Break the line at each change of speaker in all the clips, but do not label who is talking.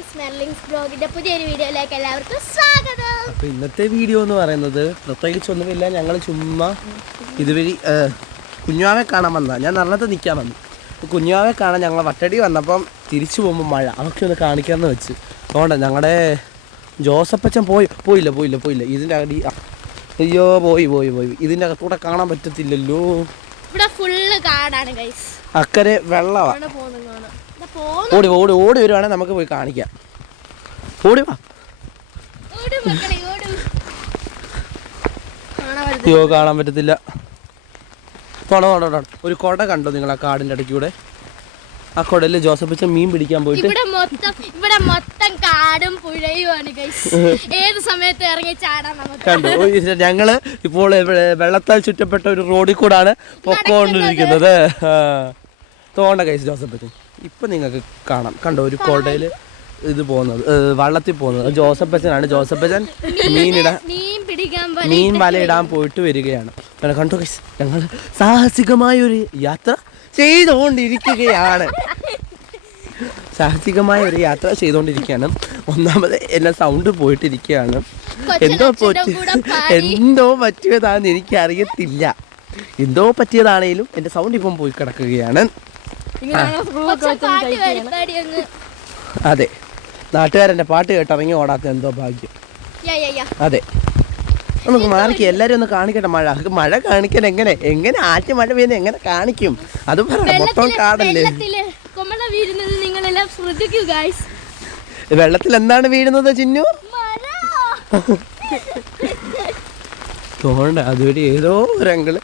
ബ്ലോഗിന്റെ പുതിയൊരു വീഡിയോയിലേക്ക് എല്ലാവർക്കും സ്വാഗതം.
അപ്പൊ ഇന്നത്തെ വീഡിയോ എന്ന് പറയുന്നത് പ്രത്യേകിച്ചൊന്നുമില്ല ഞങ്ങൾ ചുമ്മാ ഇതുവഴി കുഞ്ഞാവെ കാണാൻ വന്നാ ഞാൻ നല്ലത് നിൽക്കാൻ വന്നു. അപ്പൊ കുഞ്ഞാവെ കാണാൻ ഞങ്ങൾ വട്ടടി വന്നപ്പം തിരിച്ചു പോകുമ്പോൾ മഴ. അതൊക്കെ ഒന്ന് കാണിക്കാമെന്ന് വെച്ച്. അതുകൊണ്ട് ഞങ്ങളുടെ ജോസപ്പച്ചൻ പോയി പോയില്ല പോയില്ല പോയില്ല. ഇതിന്റെ അടി അയ്യോ പോയി പോയി പോയി. ഇതിന്റെ അകത്തൂടെ കാണാൻ പറ്റത്തില്ലല്ലോ.
ഇവിടെ ഫുള്ള് കാടാണ് ഗൈസ്
അക്കരെ വെള്ളമാ
പോകുന്നു കാണാം? പോന്നു
ഓടി ഓടി ഓടി വരുവാണെങ്കിൽ നമുക്ക് പോയി കാണിക്കാം. ഓടി വാ. അയ്യോ കാണാൻ പറ്റത്തില്ല. പോണോ പോണോ പോണോ. ഒരു കൊട കണ്ടോ നിങ്ങൾ ആ കാടിന്റെ ഇടയ്ക്കൂടെ ആ കുടലിൽ ജോസഫ് അച്ഛൻ മീൻ പിടിക്കാൻ പോയിട്ട്
ഇവിടെ മൊത്തം ഇവിടെ മൊത്തം കാടും പുഴയുമാണ് ഏത് സമയത്ത് ഇറങ്ങി ചാടാൻ
കണ്ടു? ഞങ്ങൾ ഇപ്പോൾ വെള്ളത്താൽ ചുറ്റപ്പെട്ട ഒരു റോഡിൽ കൂടാണ് പൊക്കോണ്ടിരിക്കുന്നത്. ആ. തോണ്ട കൈസ് ജോസഫച്ചൻ ഇപ്പം നിങ്ങൾക്ക് കാണാം. കണ്ടോ ഒരു കോട്ടയിൽ ഇത് പോകുന്നത് വള്ളത്തിൽ പോകുന്നത്. അത് ജോസഫച്ചനാണ്. ജോസഫച്ചൻ മീനിടാൻ
മീൻ
വലയിടാൻ പോയിട്ട് വരികയാണ്. കണ്ടോ കൈസ് ഞങ്ങൾ സാഹസികമായ ഒരു യാത്ര ചെയ്തുകൊണ്ടിരിക്കുകയാണ്. സാഹസികമായ ഒരു യാത്ര ചെയ്തുകൊണ്ടിരിക്കുകയാണ്. ഒന്നാമത് എല്ലാം സൗണ്ട് പോയിട്ടിരിക്കുകയാണ്. എന്തോ പറ്റി എന്തോ പറ്റിയതാണെന്ന് എനിക്കറിയത്തില്ല. എന്തോ പറ്റിയതാണേലും എന്റെ സൗണ്ട് ഇപ്പം പോയി കിടക്കുകയാണ്. അതെ. നാട്ടുകാരന്റെ പാട്ട് കേട്ടിറങ്ങി ഓടാത്ത എന്തോ ഭാഗ്യം.
യാ യാ യാ.
അതെ. നമുക്ക് മാറിക്ക് എല്ലാരും ഒന്ന് കാണിക്കട്ടെ മഴ? മഴ കാണിക്കാൻ എങ്ങനെ? എങ്ങനെ ആറ്റ് മഴ പെയ്യുന്ന എങ്ങനെ കാണിക്കും? അത് പറ മൊത്തം കാടല്ലേ?
വെള്ളത്തിൽ വീഴുന്നത് നിങ്ങളെല്ലാം ശ്രദ്ധിക്കൂ ഗൈസ്
വെള്ളത്തിൽ എന്താണ് വീഴുന്നത് ചിന്നു? തോണ്ട അതുവഴി ഏതോ ഒരു അങ്കിൾ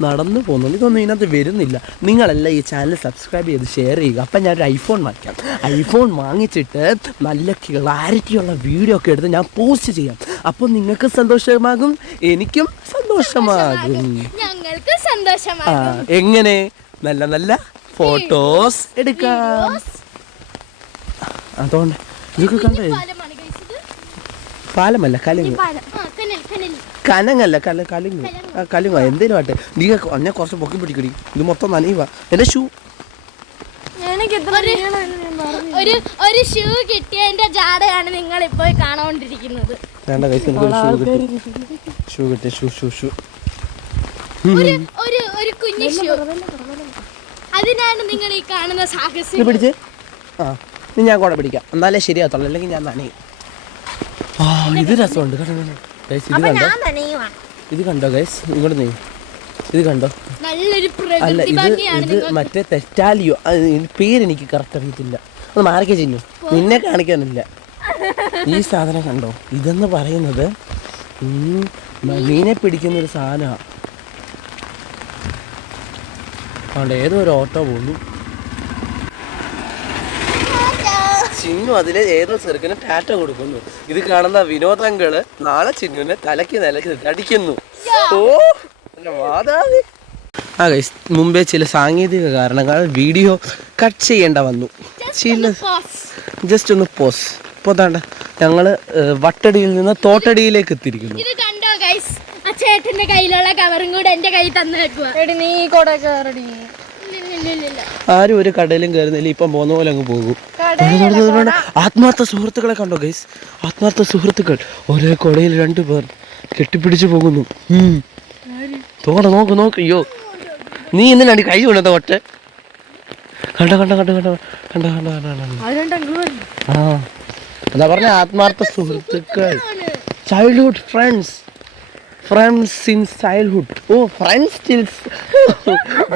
നടന്നു പോകുന്നുണ്ട് ഇതൊന്നും ഇതിനകത്ത് വരുന്നില്ല. നിങ്ങളെല്ലാം ഈ ചാനൽ സബ്സ്ക്രൈബ് ചെയ്ത് ഷെയർ ചെയ്യുക. അപ്പം ഞാനൊരു ഐഫോൺ വാങ്ങിക്കാം. ഐഫോൺ വാങ്ങിച്ചിട്ട് നല്ല ക്ലാരിറ്റിയുള്ള വീഡിയോ ഒക്കെ എടുത്ത് ഞാൻ പോസ്റ്റ് ചെയ്യാം. അപ്പോൾ നിങ്ങൾക്ക് സന്തോഷമാകും. എനിക്കും സന്തോഷമാകും.
ഞങ്ങൾക്ക് സന്തോഷമാകും.
എങ്ങനെ? നല്ല നല്ല ഫോട്ടോസ് എടുക്കാം. അതുകൊണ്ട് ഇതൊക്കെ കണ്ടേ. പാലമല്ല കലിങ്
പാലം. ആ, കനൽ, കനൽ.
കനങ്ങല്ല കല കലിങ് ആ കലിങ്ങോ എന്തേലും ആട്ടെ. നീ ഞാൻ കുറച്ച് പൊക്കി പിടിക്കടി. ഇത് മൊത്തം നനയുക എന്റെ ഷൂ.
ഒരു- ഒരു ഒരു ഷൂ കിട്ടിയതിന്റെ ജാടയാണ് നിങ്ങൾ ഇപ്പോൾ കാണുകൊണ്ടിരിക്കുന്നത്.
വേണ്ട കൈസ് എനിക്ക് ഒരു ഷൂ കിട്ടി. ഷൂ കിട്ടി ഷൂ ഷൂ ഷൂ.
ഒരു ഒരു ഒരു കുഞ്ഞു ഷൂ. അതിനാണ് നിങ്ങൾ ഈ കാണുന്ന
ഇത്
സാഹസം
പിടിച്ച്? ആ ഇത് ഞാൻ കൂടെ പിടിക്കാം. എന്നാലേ ശരിയാത്തുള്ളൂ അല്ലെങ്കിൽ ഞാൻ നനയും. ആ ഇത് രസമുണ്ട്. കണ്ടോ. ഗൈസ് ഇത് കണ്ടോ? ഇത് കണ്ടോ ഗൈസ് ഇങ്ങോട്ട് നീ. ഇത് കണ്ടോ?
നല്ലൊരു
അല്ല ഇത് ഇത് മറ്റേ തെറ്റാലിയോ? പേരെനിക്ക് കറക്റ്റ് അറിയത്തില്ല. അത് മാറിക്ക ചിന്നു. നിന്നെ കാണിക്കാനില്ല. ഈ സാധനം കണ്ടോ? ഇതെന്ന് പറയുന്നത് മീനെ പിടിക്കുന്ന ഒരു സാധനമാണ് അതുകൊണ്ട് ഏതോ ഒരു ഓട്ടോ പോകുന്നു ചിന്നു അതിലെ ഏതോ ചെറുക്കനും ടാറ്റ കൊടുക്കുന്നു. ഇത് കാണുന്ന വിനോദങ്ങൾ നാളെ ചിന്നുവിനെ തലയ്ക്ക് നിലയ്ക്ക് അടിക്കുന്നു. ഓ മാതാവേ ആ ഗൈസ് മുമ്പേ ചില സാങ്കേതിക കാരണങ്ങൾ വീഡിയോ കട്ട് ചെയ്യേണ്ട വന്നു. ചില ജസ്റ്റ് ഒന്ന് പോസ് ഇപ്പോൾ താണ്ട ഞങ്ങൾ വട്ടടിയിൽ നിന്ന് തോട്ടടിയിലേക്ക് എത്തിയിരിക്കുന്നു.
ഇത് കണ്ടോ ഗൈസ് ആ ചേട്ടന്റെ കയ്യിലുള്ള കവറും കൂടെ എന്റെ കയ്യിൽ തന്നേക്കുക
നീ കൊടക്കാറടി കയറടി
ആരും ഒരു കടയിലും കയറുന്നില്ല. ഇപ്പം പോകുന്ന പോലെ അങ്ങ് പോകും. ആത്മാർത്ഥ സുഹൃത്തുക്കളെ കണ്ടോ ഗൈസ് ആത്മാർത്ഥ സുഹൃത്തുക്കൾ. ഒരേ കൊടയിൽ രണ്ടു പേർ കെട്ടിപ്പിടിച്ചു പോകുന്നു. തോട നോക്ക് നോക്ക്. അയ്യോ. നീ എന്തിനാണ് കൈ കൊണ്ടത് ഒറ്റ? കണ്ട കണ്ട കണ്ട കണ്ട കണ്ട കണ്ട കണ്ട ആ. അതാ പറഞ്ഞ ആത്മാർത്ഥ സുഹൃത്തുക്കൾ. Childhood friends friends in childhood oh friends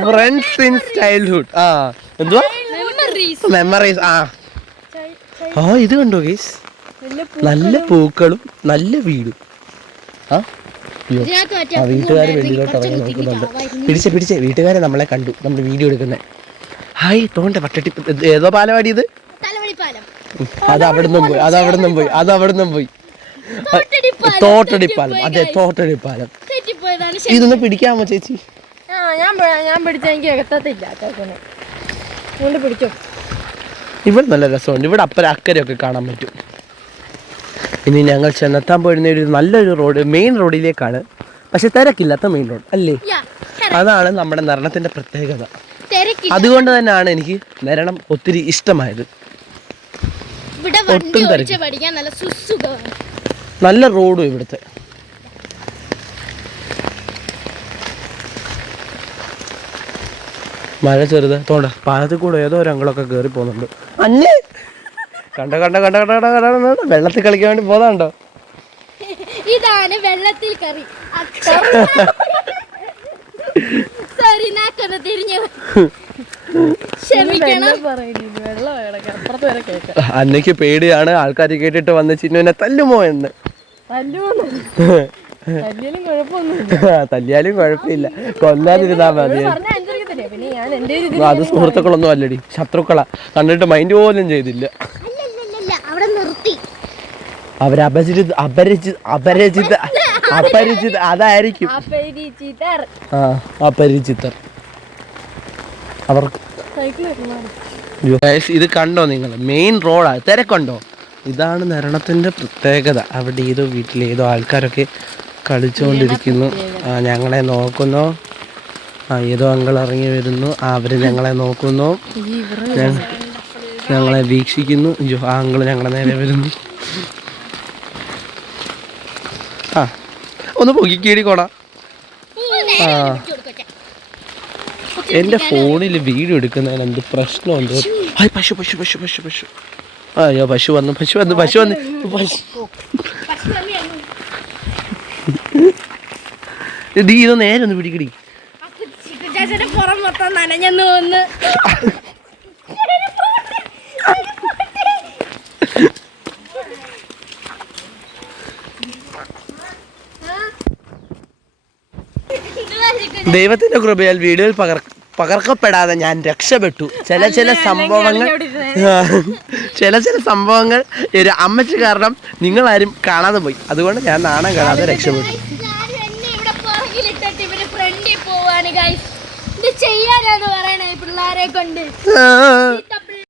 friends in childhood ആ എന്തുവാ?
മെമ്മറീസ്
മെമ്മറീസ് ആ. ആ ഇത് കണ്ടോ ഗൈസ്? നല്ല പൂക്കളും. നല്ല വീടും. ആ അയ്യോ. ആ വീട്ടുകാർ വെളിയിലോട്ട് ഇറങ്ങി നോക്കുന്നുണ്ട്. പിടിച്ചേ പിടിച്ചേ. വീട്ടുകാരെ നമ്മളെ കണ്ടു. നമ്മൾ വീഡിയോ എടുക്കുന്നത് ഹായ് തോണ്ട വട്ടട്ടി ഏതോ പാലവാടി ഇത്? അത് അവിടെ നിന്നും പോയി അത് അവിടെ നിന്നും പോയി അത് അവിടെ നിന്നും പോയി.
തോട്ടടിപ്പാലം,
അതെ. തോട്ടടിപ്പാലം. ഇതൊന്ന് പിടിക്കാമോ ചേച്ചി?
ആ ഞാൻ ഞാൻ പിടിച്ച എനിക്ക് എത്തത്തില്ല കൊണ്ട് പിടിച്ചോ.
ഇവിടെ നല്ല രസമുണ്ട്. ഇവിടെ അപ്പര അക്കരയൊക്കെ കാണാൻ പറ്റും. ഇനി ഞങ്ങൾ ചെന്നെത്താൻ പോയിരുന്ന ഒരു നല്ലൊരു റോഡ് മെയിൻ റോഡിലേക്കാണ് പക്ഷെ തിരക്കില്ലാത്ത മെയിൻ റോഡ് അല്ലേ? അതാണ് നമ്മുടെ നരണത്തിന്റെ പ്രത്യേകത. അതുകൊണ്ട് തന്നെയാണ് എനിക്ക് നരണം ഒത്തിരി ഇഷ്ടമായത്. ഒട്ടും തിരക്ക്.
പഠിക്കാൻ നല്ല സുസുഖമാണ്.
നല്ല റോഡും ഇവിടുത്തെ. മഴ ചെറുത്. തോണ്ട. പാലത്തിൽ കൂടെ ഏതോ ഒരങ്ങളൊക്കെ കയറി പോകുന്നുണ്ട്. അല്ലേ? കണ്ട കണ്ട കണ്ട കണ്ട കണ്ട കണ്ട വെള്ളത്തിൽ കളിക്കാൻ വേണ്ടി പോകാനുണ്ടോ?
ഇതാണ് വെള്ളത്തിൽ കറി. സോറി
അന്നയ്ക്ക് പേടിയാണ്. ആൾക്കാർ കേട്ടിട്ട് വന്ന് ചിന്നുവിനെ തല്ലുമോ എന്ന്.
തല്ലിയാലും
കുഴപ്പമില്ല. കൊല്ലാതിരുന്നാ മതി. അത് സുഹൃത്തുക്കളൊന്നും അല്ലടി. ശത്രുക്കളാ. കണ്ടിട്ട് മൈൻഡ് പോലും ചെയ്തില്ല.
അല്ലല്ലല്ല അവിടെ നിർത്തി.
അവരപരിചിത അപരിചിത അപരിചിത അപരിചിത അതായിരിക്കും.
അപരിചിതർ.
ആ അപരിചിതർ. അവർക്ക് ഇത് കണ്ടോ നിങ്ങൾ? മെയിൻ റോഡാ തിരക്കുണ്ടോ? ഇതാണ് നരണത്തിന്റെ പ്രത്യേകത. അവിടെ ഏതോ വീട്ടിൽ ഏതോ ആൾക്കാരൊക്കെ കളിച്ചുകൊണ്ടിരിക്കുന്നു ആ ഞങ്ങളെ നോക്കുന്നു. ആ ഏതോ അങ്കൾ ഇറങ്ങി വരുന്നു. ആ, അവർ ഞങ്ങളെ നോക്കുന്നു. ഞങ്ങളെ വീക്ഷിക്കുന്നു. അയ്യോ ആ അങ്കിൾ ഞങ്ങളെ നേരെ വരുന്നു. ആ ഒന്ന് പൊക്കിക്കീടിക്കോടാ ആ. എന്റെ ഫോണിൽ വീഡിയോ എടുക്കുന്നതിന് എന്ത് പ്രശ്നമുണ്ട്? പശു പശു പശു പശു പശു. അയ്യോ പശു വന്നു പശു വന്നു പശു വന്നു പശു ഇത് നേരെ ഒന്ന് പിടിക്കടി ദൈവത്തിന്റെ കൃപയാൽ വീഡിയോയിൽ പകർ പകർക്കപ്പെടാതെ ഞാൻ രക്ഷപ്പെട്ടു. ചില ചില സംഭവങ്ങൾ ചില ചില സംഭവങ്ങൾ ഒരു അമ്മച്ച് കാരണം നിങ്ങളാരും കാണാതെ പോയി. അതുകൊണ്ട് ഞാൻ നാണം കാണാതെ രക്ഷപ്പെട്ടു.
ചെയ്യാനാന്ന് പറയണേ പിള്ളേരെ കൊണ്ട്.